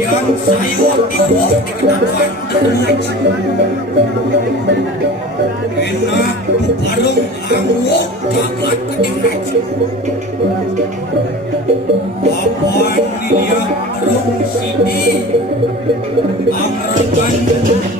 yang sayur di kenakan terlalu enak bareng anggur kagat ketinggalan apaan lihat terung sini amrakan